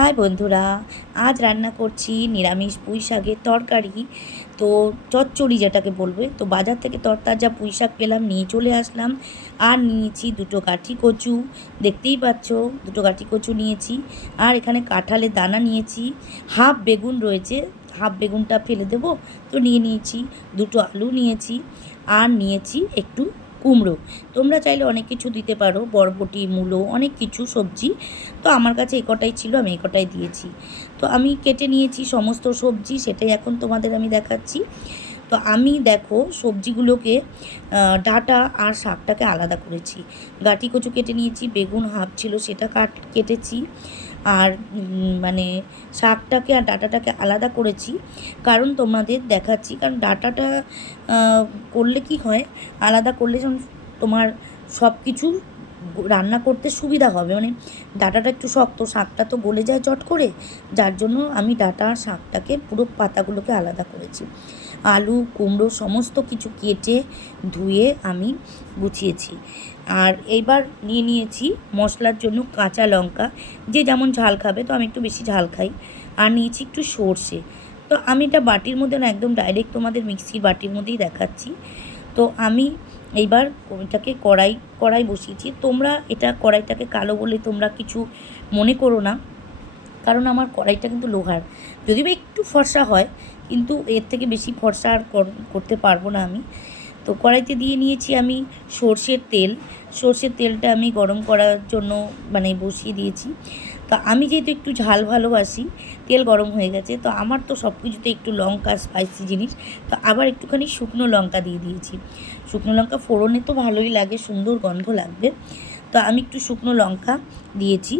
High বন্ধুরা, আজ রান্না করছি নিরামিষ পুঁই শাকের তরকারি। তো চচ্চড়ি যেটাকে বলবে। তো বাজার থেকে তরতাজা পুঁই শাক পেলাম, নিয়ে চলে আসলাম। আর নিয়েছি দুটো কাঠি কচু, দেখতেই পাচ্ছ দুটো কাঠি কচু নিয়েছি। আর এখানে কাঁঠালের দানা নিয়েছি, হাফ বেগুন রয়েছে, হাফ বেগুনটা ফেলে দেবো, তো নিয়ে নিয়েছি। দুটো আলু নিয়েছি, আর নিয়েছি একটু কুমড়ো। তোমরা চাইলে অনেক কিছু দিতে পারো, বরবটি, মূলো, অনেক কিছু সবজি। তো আমার কাছে এই কটাই ছিল, আমি এই কটাই দিয়েছি। তো আমি কেটে নিয়েছি সমস্ত সবজি, সেটাই এখন তোমাদের আমি দেখাচ্ছি। তো আমি দেখো সবজিগুলোকে ডাঁটা আর শাকটাকে আলাদা করেছি। গাঁটি কচু কেটে নিয়েছি, বেগুন হাফ ছিল সেটা কেটেছি। আর মানে শাকটাকে আর ডাঁটাটাকে আলাদা করেছি, কারণ তোমাদের দেখাচ্ছি। কারণ ডাঁটাটা করলে কি হয়, আলাদা করলে যেমন তোমার সব কিছু রান্না করতে সুবিধা হবে। মানে ডাঁটাটা একটু শক্ত, শাকটা তো গলে যায় চট করে, যার জন্য আমি ডাঁটা আর শাকটাকে পুরো পাতাগুলোকে আলাদা করেছি। আলু, কুমড়ো সমস্ত কিছু কেটে ধুয়ে আমি গুছিয়েছি। আর এইবার নিয়ে নিয়েছি মশলার জন্য কাঁচা লঙ্কা, যে যেমন ঝাল খাবে, তো আমি একটু বেশি ঝাল খাই। আর নিয়েছি একটু সর্ষে। তো আমি এটা বাটির মধ্যে না, একদম ডাইরেক্ট তোমাদের মিক্সির বাটির মধ্যেই দেখাচ্ছি। তো আমি এইবার এটাকে কড়াই বসিয়েছি। তোমরা এটা কড়াইটাকে কালো বলে তোমরা কিছু মনে করো না, কারণ আমার কড়াইটা কিন্তু লোহার। যদিও বা একটু ফর্সা হয়, কিন্তু এর থেকে বেশি ফর্সা আর করতে পারবো না আমি। তো কড়াইতে দিয়ে নিয়েছি আমি সর্ষের তেল। সর্ষের তেলটা আমি গরম করার জন্য মানে বসিয়ে দিয়েছি। তো আমি যেহেতু একটু ঝাল ভালোবাসি, তেল গরম হয়ে গেছে, তো আমার তো সব কিছুতে একটু লঙ্কা, স্পাইসি জিনিস, তো আবার একটুখানি শুকনো লঙ্কা দিয়ে দিয়েছি। শুকনো লঙ্কা ফোড়নে তো ভালোই লাগে, সুন্দর গন্ধ লাগবে। তো আমি একটু শুকনো লঙ্কা দিয়েছি,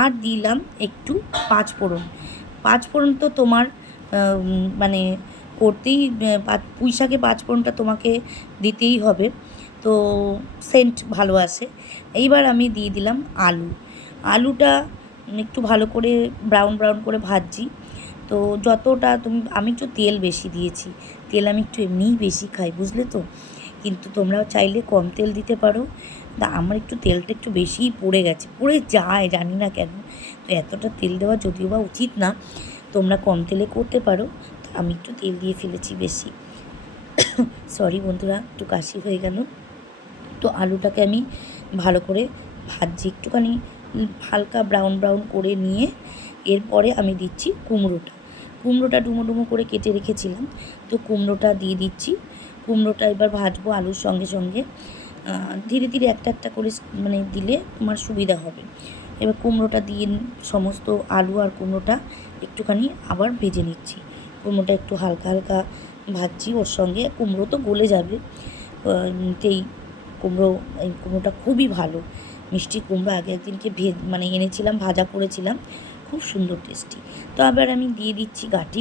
আর দিলাম একটু পাঁচফোড়ন। পাঁচফোড়ন তো তোমার মানে করতেই, পুঁই শাকে পাঁচফোড়নটা তোমাকে দিতেই হবে, তো সেন্ট ভালো আসে। এইবার আমি দিয়ে দিলাম আলু। আলুটা একটু ভালো করে ব্রাউন ব্রাউন করে ভাজছি। তো যতটা আমি একটু তেল বেশি দিয়েছি, তেল আমি একটু এমনিই বেশি খাই, বুঝলে তো। কিন্তু তোমরাও চাইলে কম তেল দিতে পারো। তা আমার একটু তেলটা একটু বেশিই পড়ে গেছে, পড়ে যায় জানি না কেন। তো এতটা তেল দেওয়া যদিও বা উচিত না, তোমরা কম তেলে করতে পারো। তো আমি একটু তেল দিয়ে ফেলেছি বেশি। সরি বন্ধুরা, একটু কাশি হয়ে গেল। তো আলুটাকে আমি ভালো করে ভাজছি, একটুখানি হালকা ব্রাউন ব্রাউন করে নিয়ে এরপরে আমি দিচ্ছি কুমড়োটা ডুমো ডুমো করে কেটে রেখেছিলাম। তো কুমড়োটা দিয়ে দিচ্ছি। কুমড়োটা এবার ভাজবো আলুর সঙ্গে সঙ্গে। ধীরে ধীরে একটা একটা করে মানে দিলে তোমার সুবিধা হবে। এবার কুমড়োটা দিয়ে সমস্ত আলু আর কুমড়োটা একটুখানি আবার ভেজে নিচ্ছি। কুমড়োটা একটু হালকা হালকা ভাজছি, ওর সঙ্গে কুমড়ো তো গলে যাবে। তেই এই কুমড়োটা খুবই ভালো, মিষ্টি কুমড়ো। আগে একদিনকে মানে এনেছিলাম, ভাজা করেছিলাম, খুব সুন্দর টেস্টি। তো আবার আমি দিয়ে দিচ্ছি গাঁটি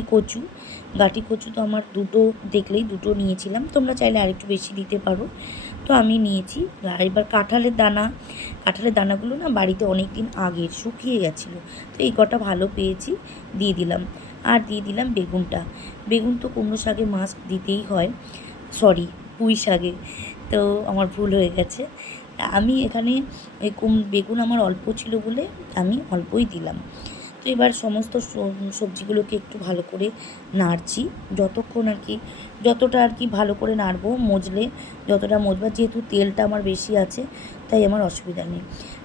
কচু তো আমার দুটো, দেখলেই দুটো নিয়েছিলাম, তোমরা চাইলে আরেকটু বেশি দিতে পারো। তো আমি নিয়েছি। আর এবার কাঁঠালের দানাগুলো না বাড়িতে অনেক দিন আগের শুকিয়ে গেছিলো, তো এই কটা ভালো পেয়েছি, দিয়ে দিলাম। আর দিয়ে দিলাম বেগুন তো কুমড়ো শাকে মাস্ট দিতেই হয়, সরি পুঁই শাকে, তো আমার ভুল হয়ে গেছে। আমি এখানে বেগুন আমার অল্প ছিল বলে আমি অল্পই দিলাম। তো এবার সমস্ত সবজিগুলোকে একটু ভালো করে নাড়ছি, যতক্ষণ আর কি, যতটা আর কি ভালো করে নাড়বো, যতটা মজবা, যেহেতু তেলটা আমার বেশি আছে তাই আমার অসুবিধা নেই।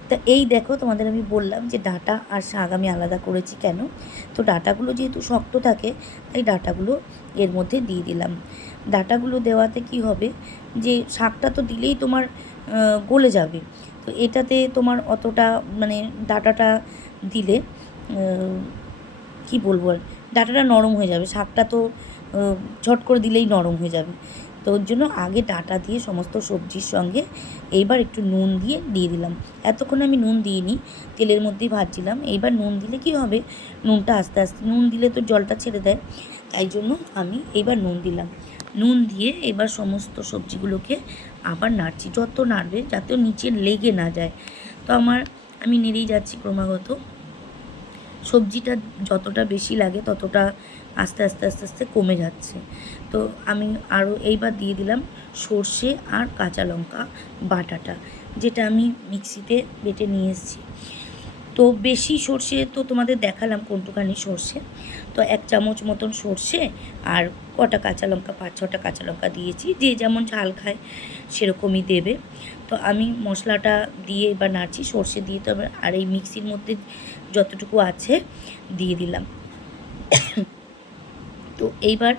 তা এই দেখো, তোমাদের আমি বললাম যে ডাঁটা আর শাক আমি আলাদা করেছি কেন। তো ডাঁটাগুলো যেহেতু শক্ত থাকে, তাই ডাঁটাগুলো এর মধ্যে দিয়ে দিলাম। ডাঁটাগুলো দেওয়াতে কি হবে, যে শাকটা তো দিলেই তোমার গলে যাবে। তো এটাতে তোমার অতটা মানে ডাঁটাটা দিলে কি বলবো আর, ডাঁটাটা নরম হয়ে যাবে, শাকটা তো ঝট করে দিলেই নরম হয়ে যাবে। তো ওর জন্য আগে ডাঁটা দিয়ে সমস্ত সবজির সঙ্গে এইবার একটু নুন দিয়ে দিলাম। এতক্ষণ আমি নুন দিইনি, তেলের মধ্যেই ভাজছিলাম। এইবার নুন দিলে কি হবে, নুনটা আস্তে আস্তে, নুন দিলে তো জলটা ছেড়ে দেয়, তাই জন্য আমি এইবার নুন দিলাম। নুন দিয়ে এবার সমস্ত সবজিগুলোকে আবার নাড়ছি, যত নাড়বে যাতে নিচে লেগে না যায়। তো আমি নেড়েই যাচ্ছি ক্রমাগত। সবজিটা যতটা বেশি লাগে ততটা আস্তে আস্তে আস্তে আস্তে কমে যাচ্ছে। তো আমি আরও এইবার দিয়ে দিলাম সর্ষে আর কাঁচা লঙ্কা বাটাটা, যেটা আমি মিক্সিতে বেটে নিয়ে এসেছি। তো তো বেশি সর্ষে তো তোমাদের দেখালাম কোনটুখানি সর্ষে, তো 1 চামচ মতন সর্ষে আর কটা কাঁচা লঙ্কা, 5-6টা কাঁচা লঙ্কা দিয়েছি, যে যেমন ঝাল খায় সেরকমই দেবে। তো আমি মশলাটা দিয়ে এবার নাড়ছি, সর্ষে দিয়ে তো আর এই মিক্সির মধ্যে যতটুকু আছে দিয়ে দিলাম। তো এইবার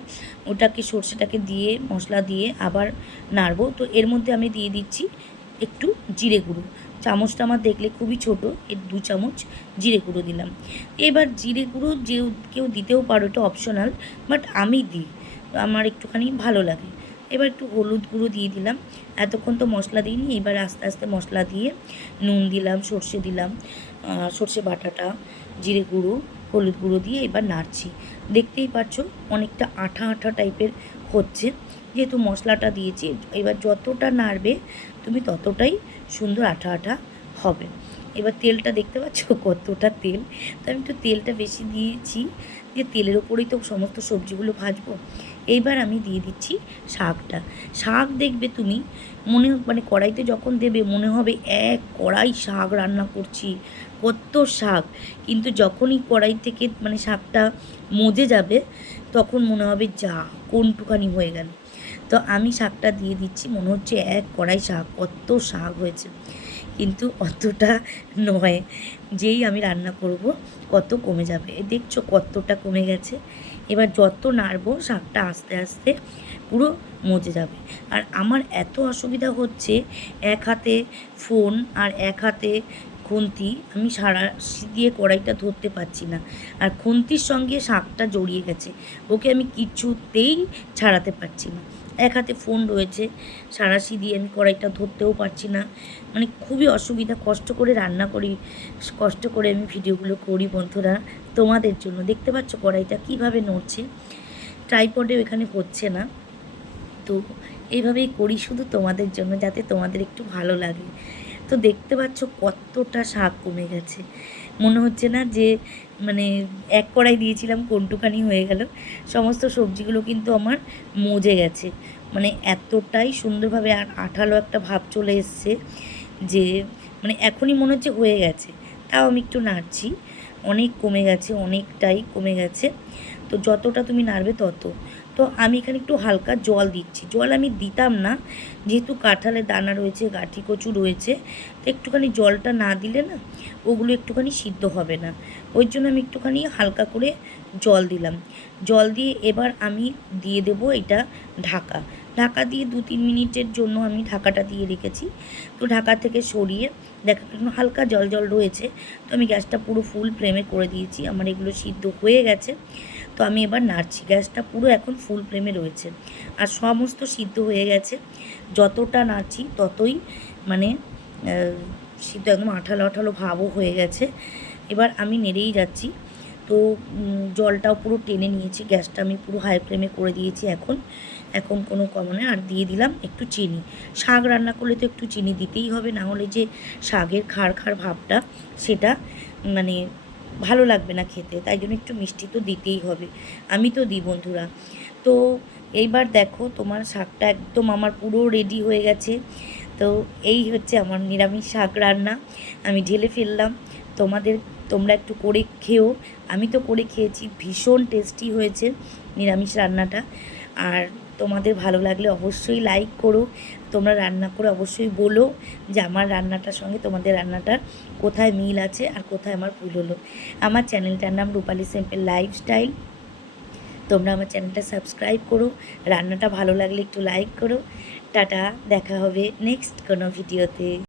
ওটাকে সর্ষেটাকে দিয়ে মশলা দিয়ে আবার নাড়বো। তো এর মধ্যে আমি দিয়ে দিচ্ছি একটু জিরে গুঁড়ো, চামচটা আমার দেখলে খুবই ছোট, এর 2 চামচ জিরে গুঁড়ো দিলাম। এবার জিরে গুঁড়ো যে কেউ দিতেও পারো, এটা অপশনাল, বাট আমি দিই, আমার একটুখানি ভালো লাগে। এবার একটু হলুদ গুঁড়ো দিয়ে দিলাম, এতক্ষণ তো মশলা দিইনি, এবার আস্তে আস্তে মশলা দিয়ে নুন দিলাম, সর্ষে দিলাম, সর্ষে বাটাটা, জিরে গুঁড়ো, হলুদ গুঁড়ো দিয়ে এবার নাড়ছি। দেখতেই পাচ্ছ অনেকটা আঠা আঠা টাইপের হচ্ছে, যেহেতু মশলাটা দিয়েছি। এবার যতটা নাড়বে তুমি ততটাই সুন্দর আঠা আঠা হবে। এবার তেলটা দেখতে পাচ্ছ কতটা তেল, তো আমি একটু তেলটা বেশি দিয়েছি, যে তেলের ওপরেই তো সমস্ত সবজিগুলো ভাজবো। এইবার আমি দিয়ে দিচ্ছি শাকটা। শাক দেখবে তুমি মানে কড়াইতে যখন দেবে মনে হবে এক কড়াই শাক রান্না করছি, কত শাক, কিন্তু যখনই কড়াই থেকে মানে শাকটা মজে যাবে তখন মনে হবে যা কোনটুখানি হয়ে গেল। তো আমি শাকটা দিয়ে দিচ্ছি, মনে হচ্ছে এক কড়াই শাক, কত শাক হয়েছে, কিন্তু অতটা নয়, যেই আমি রান্না করব কত কমে যাবে। দেখছো কতটা কমে গেছে। এবার যত নাড়বো শাকটা আস্তে আস্তে পুরো মজে যাবে। আর আমার এত অসুবিধা হচ্ছে, এক হাতে ফোন আর এক হাতে খুন্তি, আমি সাঁড়াশি দিয়ে কড়াইটা ধরতে পারছি না, আর খুন্তির সঙ্গে শাকটা জড়িয়ে গেছে, ওকে আমি কিছুতেই ছাড়াতে পারছি না। এক হাতে ফোন রয়েছে, সাঁড়াশি দিয়ে আমি কড়াইটা ধরতেও পারছি না, মানে খুবই অসুবিধা। কষ্ট করে রান্না করি, কষ্ট করে আমি ভিডিওগুলো করি বন্ধুরা তোমাদের জন্য। দেখতে পাচ্ছ কড়াইটা কীভাবে নড়ছে, ট্রাইপডেও এখানে হচ্ছে না। তো এইভাবেই করি শুধু তোমাদের জন্য, যাতে তোমাদের একটু ভালো লাগে। তো দেখতে পাচ্ছ কতটা শাক কমে গেছে, মনে হচ্ছে না যে মানে এক কড়াই দিয়েছিলাম কোনটুখানি হয়ে গেল। সমস্ত সবজিগুলো কিন্তু আমার মজে গেছে, মানে এতটাই সুন্দরভাবে আর আঠালো একটা ভাব চলে এসছে যে মানে এখনই মনে হচ্ছে হয়ে গেছে। তাও আমি একটু নাড়ছি, অনেক কমে গেছে, অনেকটাই কমে গেছে। তো যতটা তুমি নাড়বে তত। তো আমি এখানে একটু হালকা জল দিচ্ছি, জল আমি দিতাম না, যেহেতু কাঁঠালের দানা রয়েছে, গাঁঠি কচু রয়েছে, তো একটুখানি জলটা না দিলে না ওগুলো একটুখানি সিদ্ধ হবে না, ওই জন্য আমি একটুখানি হালকা করে জল দিলাম। জল দিয়ে এবার আমি দিয়ে দেবো এটা ঢাকা। ঢাকা দিয়ে 2-3 মিনিটের জন্য আমি ঢাকাটা দিয়ে রেখেছি। তো ঢাকা থেকে সরিয়ে দেখা হালকা জল জল রয়েছে, তো আমি গ্যাসটা পুরো ফুল ফ্লেমে করে দিয়েছি, আমার এগুলো সিদ্ধ হয়ে গেছে। তো আমি এবার নাড়ছি, গ্যাসটা পুরো এখন ফুল ফ্লেমে রয়েছে, আর সমস্ত সিদ্ধ হয়ে গেছে। যতটা নাড়ছি ততই মানে সিদ্ধ একদম আঠালো আঠালো ভাবও হয়ে গেছে। এবার আমি নেড়েই যাচ্ছি। তো জলটাও পুরো টেনে নিয়েছি, গ্যাসটা আমি পুরো হাই ফ্লেমে করে দিয়েছি এখন কোনো কমনে। আর দিয়ে দিলাম একটু চিনি, শাক রান্না করলে তো একটু চিনি দিতেই হবে, না হলে যে শাকের খাড় খাড় ভাবটা সেটা মানে ভালো লাগবে না খেতে, তাই জন্য একটু মিষ্টি তো দিতেই হবে, আমি তো দিই বন্ধুরা। তো এইবার দেখো তোমার শাকটা একদম আমার পুরো রেডি হয়ে গেছে। তো এই হচ্ছে আমার নিরামিষ শাক রান্না, আমি ঢেলে ফেললাম। তোমরা একটু করে খেও, আমি তো করে খেয়েছি, ভীষণ টেস্টি হয়েছে নিরামিষ রান্নাটা। আর তোমাদের ভালো লাগলে অবশ্যই লাইক করো, তোমরা রান্না করে অবশ্যই বলো যে আমার রান্নাটার সঙ্গে তোমাদের রান্নাটার কোথায় মিল আছে আর কোথায় আমার ভুল হলো। আমার চ্যানেলটার নাম রূপালী সিম্পল লাইফস্টাইল, তোমরা আমার চ্যানেলটা সাবস্ক্রাইব করো, রান্নাটা ভালো লাগলে একটু লাইক করো। টাটা, দেখা হবে নেক্সট কোনো ভিডিওতে।